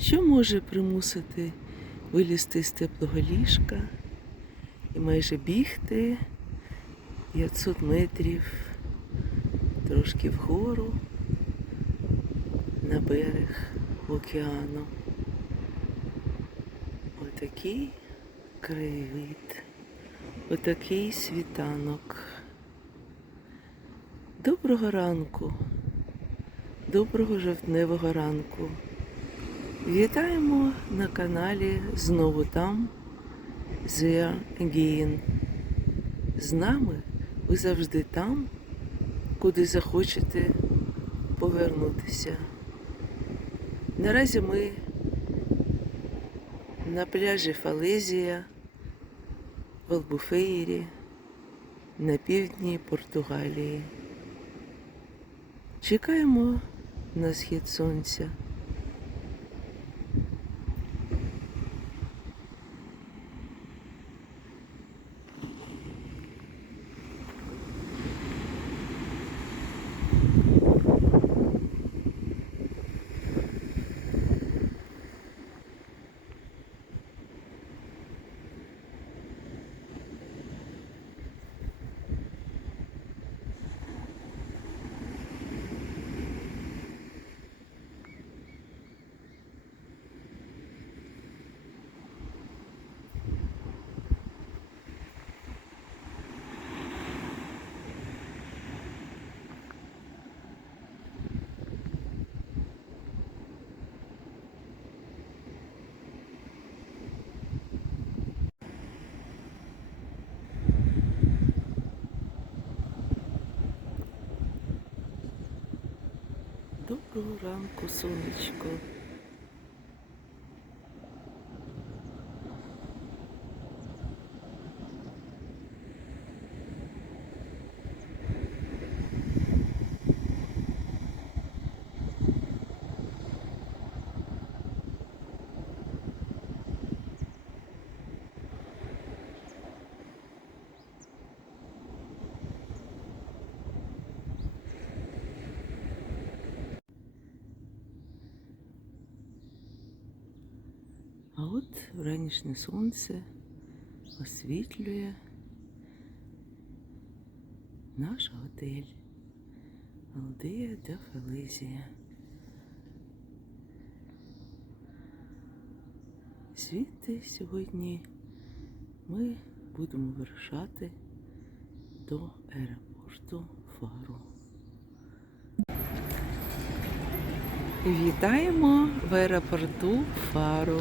Що може примусити вилізти з теплого ліжка і майже бігти 500 метрів трошки вгору на берег океану? Отакий краєвид, отакий світанок. Доброго ранку, доброго жовтневого ранку. Вітаємо на каналі знову там There Again. З нами ви завжди там, куди захочете повернутися. Наразі ми на пляжі Фалезія в Албуфейрі на півдні Португалії. Чекаємо на схід сонця. Доброго ранку, сонечко. Ранішнє сонце освітлює наш готель Алдея де Фелезія. Звідти сьогодні ми будемо вирушати до аеропорту Фару. Вітаємо в аеропорту Фару.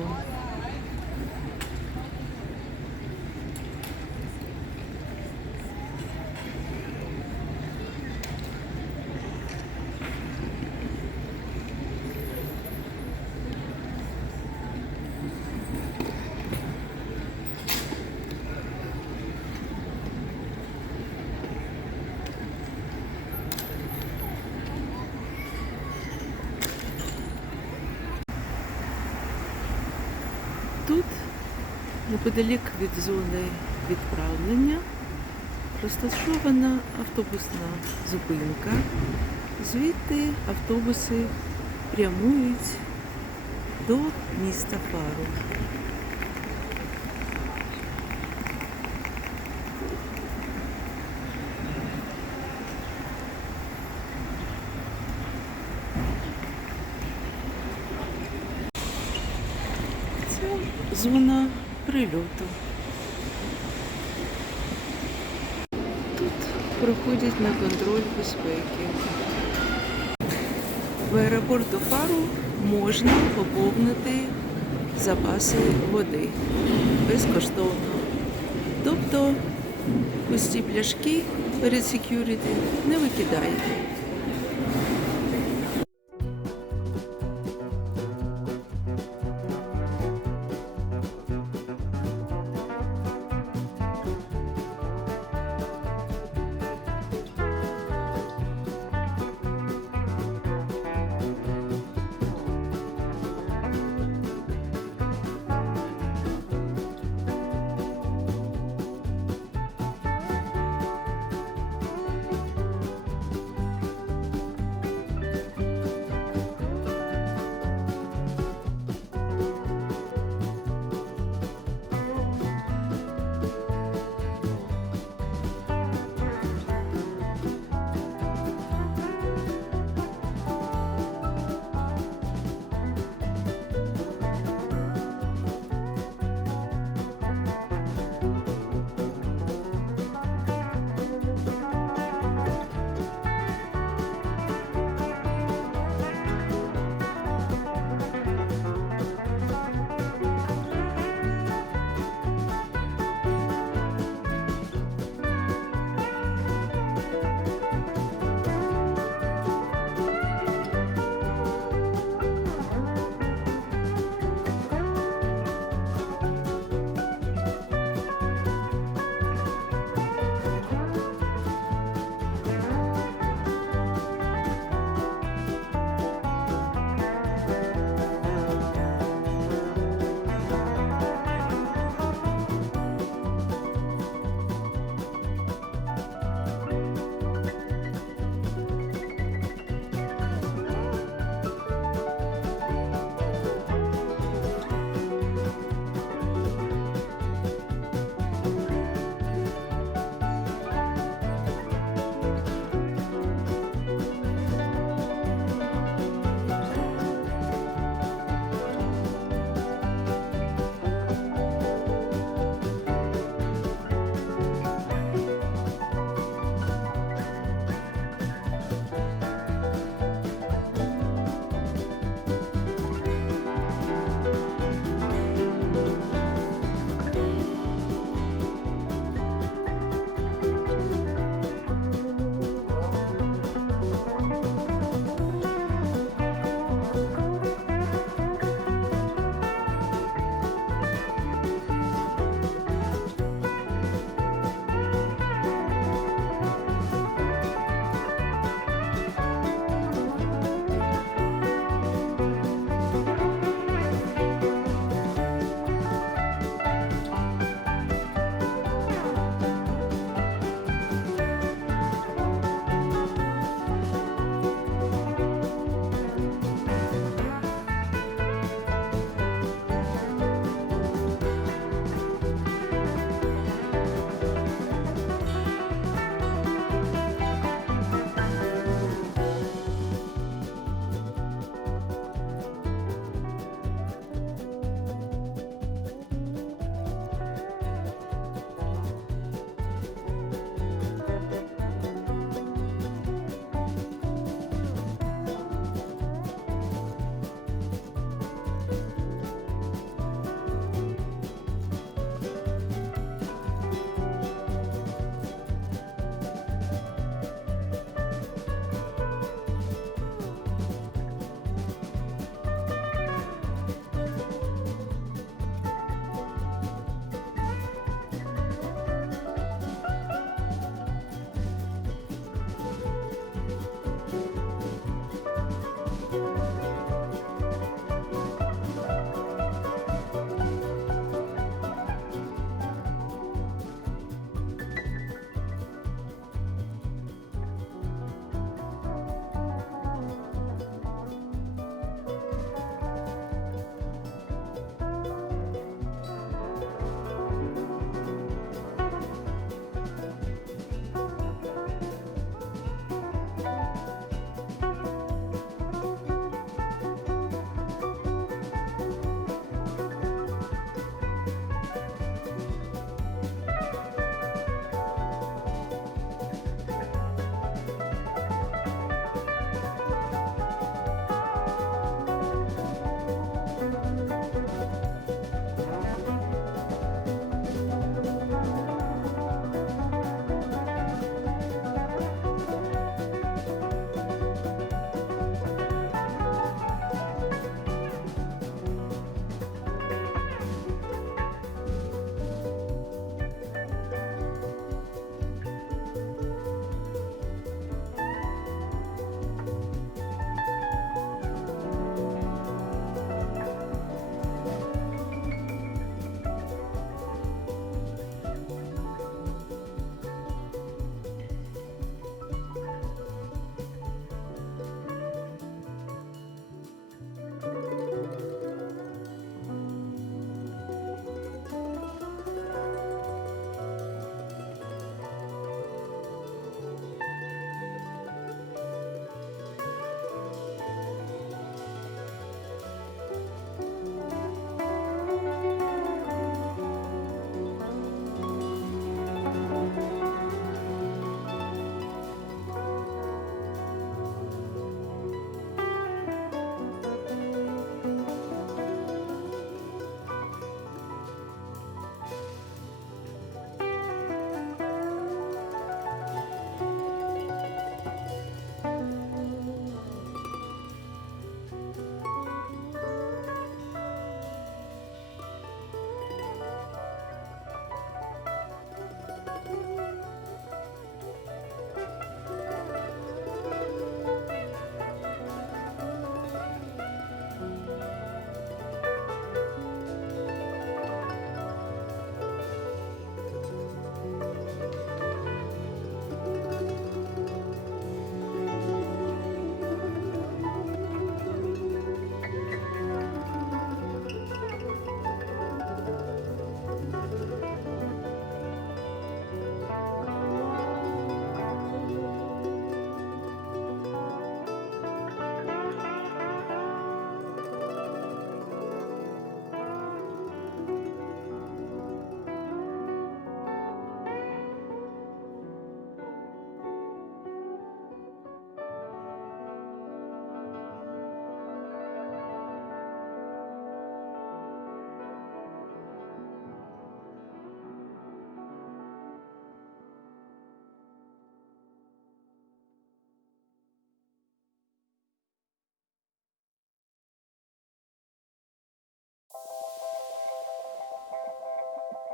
Неподалік від зони відправлення, розташована автобусна зупинка. Звідти автобуси прямують до міста Фару. Проходять на контроль безпеки. В аеропорту Фару можна поповнити запаси води безкоштовно. Тобто пусті пляшки перед секюріті не викидаєте.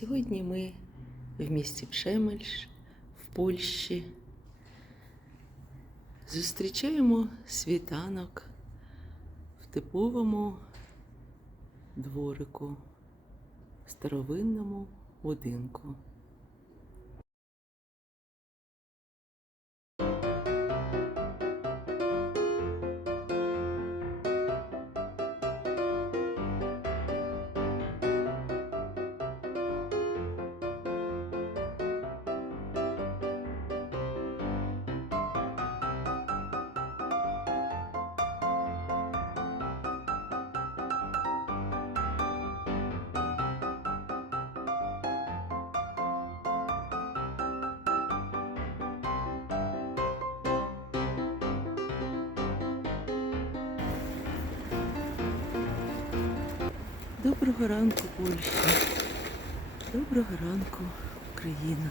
сьогодні ми в місті Пшемельш в Польщі зустрічаємо світанок в типовому дворику, старовинному будинку. Доброго ранку, Польща. Доброго ранку, Україна.